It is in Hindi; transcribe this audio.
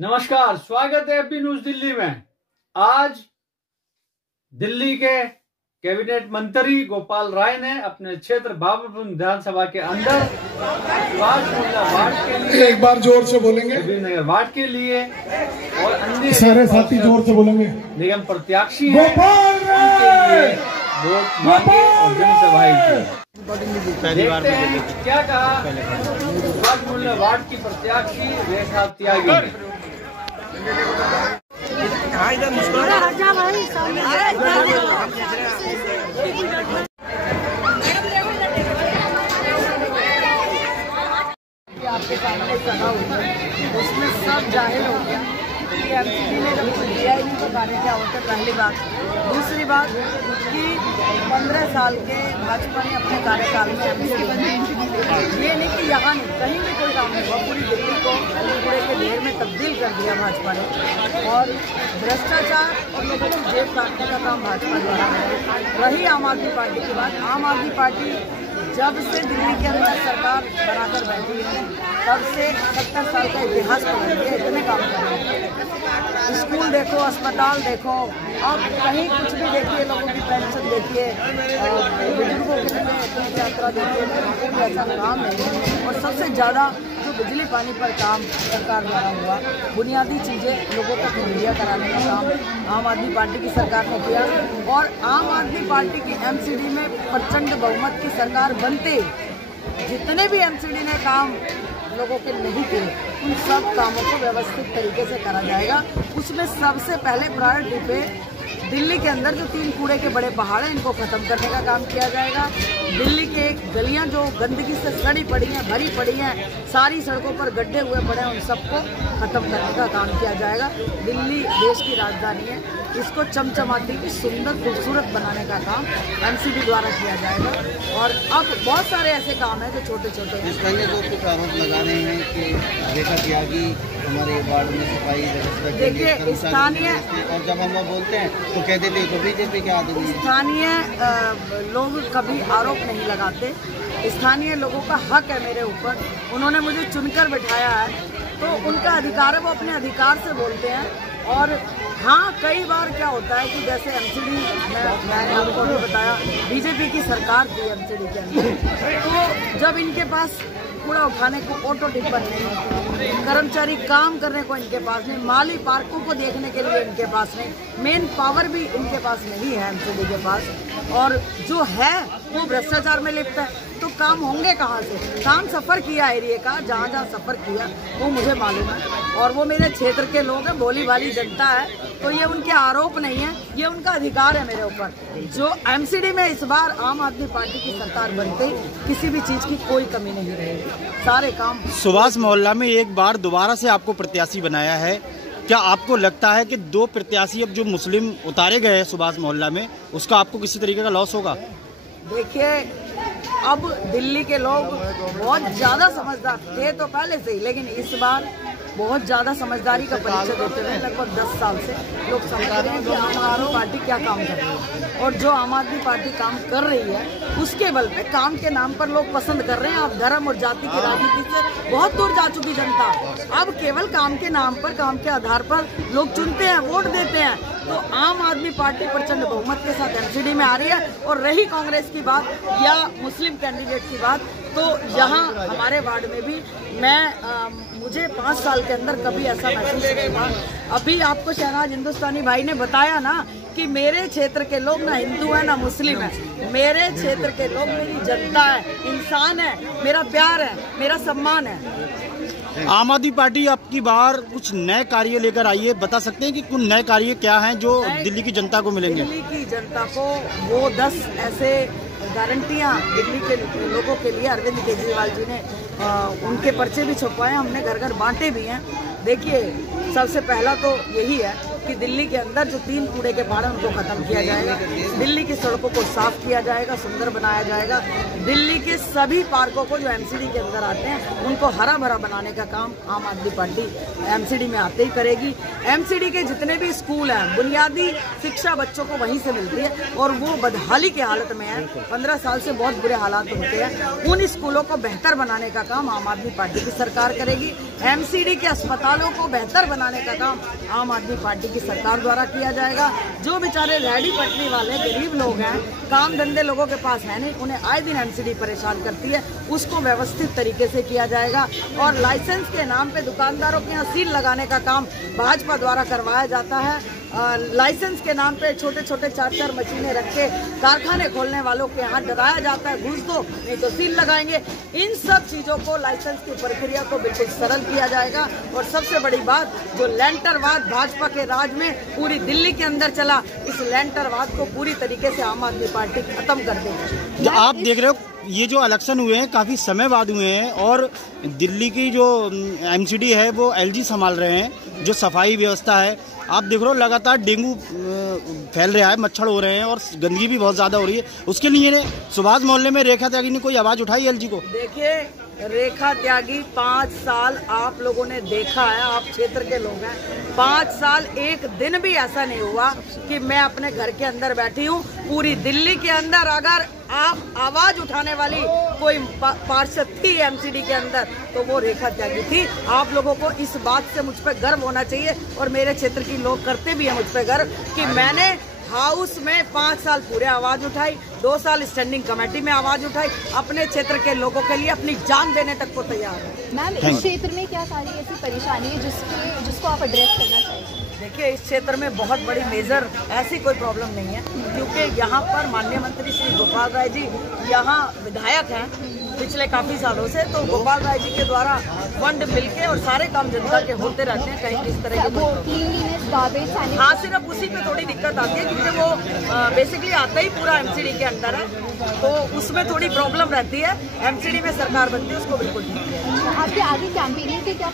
नमस्कार, स्वागत है एपी न्यूज दिल्ली में। आज दिल्ली के कैबिनेट मंत्री गोपाल राय ने अपने क्षेत्र बाबरपुर विधानसभा के अंदर सुभाष मोहल्ला वार्ड के लिए, एक बार जोर से बोलेंगे, नगर वार्ड के लिए और अन्य सारे साथी जोर से बोलेंगे, निगम प्रत्याशी हैं उनके लिए वोट मांगे और जनसभाएं की। देखते हैं क्या कहा सुभाष मोहल्ला वार्ड की प्रत्याशी रेखा त्यागी ने। आपके सामने सभा हुई, उसमें सब जाहिर हो गया कि एमसीडी ने जब दिया ही नहीं तो कार्य क्या होता है। पहली बात। दूसरी बात कि 15 साल के भाजपा ने अपने कार्यकाल में एमसीडी बनाई। ये नहीं कि यहाँ नहीं, कहीं भी कोई काम नहीं हुआ। पूरी दिल्ली को कूड़े के ढेर में तब्दील कर दिया भाजपा ने। और भ्रष्टाचार और लोगों की जेब काटने का काम भाजपा द्वारा है। रही आम आदमी पार्टी की बात, आम आदमी पार्टी जब से दिल्ली के अंदर सरकार बनाकर बैठी है तब से 70 साल का इतिहास बदल गया। इतने काम कर रहे हैं। स्कूल देखो, अस्पताल देखो, अब कहीं कुछ भी देखिए, लोगों की पेंशन देखिए, बुजुर्गों के लिए यात्रा देखिए, कोई ऐसा काम नहीं है। और सबसे ज़्यादा जो बिजली पानी पर काम सरकार द्वारा हुआ, बुनियादी चीज़ें लोगों तक मुहैया कराने का काम आम आदमी पार्टी की सरकार ने किया। और आम आदमी पार्टी की एमसीडी में प्रचंड बहुमत की सरकार बनते जितने भी एमसीडी ने काम लोगों के नहीं किए, उन सब कामों को व्यवस्थित तरीके से करा जाएगा। उसमें सबसे पहले प्रायोरिटी पे दिल्ली के अंदर जो 3 कूड़े के बड़े पहाड़ हैं, इनको खत्म करने का काम किया जाएगा। दिल्ली के गलियां जो गंदगी से सड़ी पड़ी हैं, भरी पड़ी हैं, सारी सड़कों पर गड्ढे हुए पड़े हैं, उन सबको खत्म करने का काम किया जाएगा। दिल्ली देश की राजधानी है, इसको चमचमाती की सुंदर खूबसूरत बनाने का काम एमसीडी द्वारा किया जाएगा। और अब बहुत सारे ऐसे काम हैं जो छोटे छोटे हैं। पहले जो कुछ आरोप लगा रहे हैं कि रेखा त्यागी हमारे वार्ड में सफाई व्यवस्था के लिए देखिए, स्थानीय और जब हम बोलते हैं तो कहते थे तो बीजेपी के आदमी। स्थानीय लोग कभी आरोप नहीं लगाते। स्थानीय लोगों का हक है मेरे ऊपर, उन्होंने मुझे चुनकर बिठाया है तो उनका अधिकार है, वो अपने अधिकार से बोलते हैं। और हाँ, कई बार क्या होता है कि जैसे एमसीडी मैंने आपको भी बताया, बीजेपी की सरकार थी एमसीडी के अंदर, तो जब इनके पास कूड़ा उठाने को ऑटो टिप्पर नहीं, कर्मचारी काम करने को इनके पास नहीं, माली पार्कों को देखने के लिए इनके पास नहीं, मेन पावर भी इनके पास नहीं है एमसीडी के पास, और जो है वो भ्रष्टाचार में लिप्त है, तो काम होंगे कहाँ से? काम सफ़र किया एरिया का, जहाँ जहाँ सफ़र किया वो मुझे मालूम है, और वो मेरे क्षेत्र के लोग हैं, भोली भाली जनता है, तो ये उनके आरोप नहीं है, ये उनका अधिकार है मेरे ऊपर। जो एमसीडी में इस बार आम आदमी पार्टी की सरकार बनते ही किसी भी चीज़ की कोई कमी नहीं रहेगी, सारे काम। सुभाष मोहल्ला में एक बार दोबारा से आपको प्रत्याशी बनाया है, क्या आपको लगता है कि 2 प्रत्याशी अब जो मुस्लिम उतारे गए हैं सुभाष मोहल्ला में, उसका आपको किसी तरीके का लॉस होगा? देखिए, अब दिल्ली के लोग बहुत ज़्यादा समझदार थे तो पहले से ही, लेकिन इस बार बहुत ज़्यादा समझदारी का परिचय देते हुए लगभग 10 साल से लोग समझ रहे हैं कि आम आदमी पार्टी क्या काम कर रही है, और जो आम आदमी पार्टी काम कर रही है उसके बल पे काम के नाम पर लोग पसंद कर रहे हैं। अब धर्म और जाति की राजनीति से बहुत दूर जा चुकी जनता, अब केवल काम के नाम पर, काम के आधार पर लोग चुनते हैं, वोट देते हैं। तो आम आदमी पार्टी प्रचंड बहुमत के साथ एमसीडी में आ रही है। और रही कांग्रेस की बात या मुस्लिम कैंडिडेट की बात, तो यहाँ हमारे वार्ड में भी मुझे 5 साल के अंदर कभी ऐसा महसूस नहीं हुआ। अभी आपको शहनाज हिंदुस्तानी भाई ने बताया ना कि मेरे क्षेत्र के लोग ना हिंदू है ना मुस्लिम है, मेरे क्षेत्र के लोग मेरी जनता है, इंसान है, मेरा प्यार है, मेरा सम्मान है। आम आदमी पार्टी आपकी बार कुछ नए कार्य लेकर आई है, बता सकते हैं कि कुछ नए कार्य क्या हैं जो दिल्ली की जनता को मिलेंगे? दिल्ली की जनता को वो 10 ऐसे गारंटियां दिल्ली के लोगों के लिए अरविंद केजरीवाल जी ने उनके पर्चे भी छुपवाए, हमने घर घर बांटे भी हैं। देखिए, सबसे पहला तो यही है कि दिल्ली के अंदर जो 3 कूड़े के पहाड़ हैं उनको खत्म किया जाएगा, दिल्ली की सड़कों को साफ किया जाएगा, सुंदर बनाया जाएगा, दिल्ली के सभी पार्कों को जो एमसीडी के अंदर आते हैं उनको हरा भरा बनाने का काम आम आदमी पार्टी एमसीडी में आते ही करेगी। एमसीडी के जितने भी स्कूल हैं, बुनियादी शिक्षा बच्चों को वहीं से मिलती है और वो बदहाली की हालत में है, 15 साल से बहुत बुरे हालात होते हैं। उन स्कूलों को बेहतर बनाने का काम आम आदमी पार्टी की सरकार करेगी। एमसीडी के अस्पतालों को बेहतर बनाने का काम आम आदमी पार्टी की सरकार द्वारा किया जाएगा। जो बेचारे रेहड़ी पटरी वाले गरीब लोग हैं, काम धंधे लोगों के पास है नहीं, उन्हें आए दिन एमसीडी परेशान करती है, उसको व्यवस्थित तरीके से किया जाएगा। और लाइसेंस के नाम पे दुकानदारों के यहाँ सील लगाने का काम भाजपा द्वारा करवाया जाता है। लाइसेंस के नाम पे छोटे छोटे 4-4 मशीनें रख के कारखाने खोलने वालों के यहाँ डराया जाता है, घूस दो नहीं तो सील लगाएंगे। इन सब चीजों को, लाइसेंस की प्रक्रिया को बिल्कुल सरल किया जाएगा। और सबसे बड़ी बात, जो लैंटरवाद भाजपा के राज में पूरी दिल्ली के अंदर चला, इस लैंटरवाद को पूरी तरीके से आम आदमी पार्टी खत्म कर देगी। जो आप देख रहे हो, ये जो इलेक्शन हुए हैं काफ़ी समय बाद हुए हैं और दिल्ली की जो एमसीडी है वो एलजी संभाल रहे हैं। जो सफाई व्यवस्था है आप देख रहे हो, लगातार डेंगू फैल रहा है, मच्छर हो रहे हैं और गंदगी भी बहुत ज़्यादा हो रही है। उसके लिए सुभाष मोहल्ले में रेखा त्यागी ने कोई आवाज़ उठाई एलजी को? देखिए, रेखा त्यागी 5 साल आप लोगों ने देखा है, आप क्षेत्र के लोग हैं, 5 साल एक दिन भी ऐसा नहीं हुआ कि मैं अपने घर के अंदर बैठी हूँ। पूरी दिल्ली के अंदर अगर आप आवाज उठाने वाली कोई पार्षद थी एमसीडी के अंदर तो वो रेखा त्यागी थी। आप लोगों को इस बात से मुझ पर गर्व होना चाहिए और मेरे क्षेत्र के लोग करते भी हैं मुझ पर गर्व कि मैंने हाउस में 5 साल पूरे आवाज उठाई, 2 साल स्टैंडिंग कमेटी में आवाज उठाई, अपने क्षेत्र के लोगों के लिए अपनी जान देने तक को तैयार है। मैम, इस क्षेत्र में क्या सारी ऐसी परेशानी है जिसको आप एड्रेस करना चाहिए? देखिए, इस क्षेत्र में बहुत बड़ी मेजर ऐसी कोई प्रॉब्लम नहीं है, क्योंकि यहाँ पर माननीय मंत्री श्री गोपाल राय जी यहाँ विधायक हैं पिछले काफी सालों से, तो गोपाल राय जी के द्वारा फंड मिलके और सारे काम जनता के होते रहते हैं। कहीं किस तरह की हाँ, सिर्फ उसी पे थोड़ी दिक्कत आती है क्योंकि वो बेसिकली आता ही पूरा एमसीडी के अंदर है, तो उसमें थोड़ी प्रॉब्लम रहती है। एमसीडी में सरकार बनती है, उसको बिल्कुल ठीक है। आपके आगे कैंपेनिंग के क्या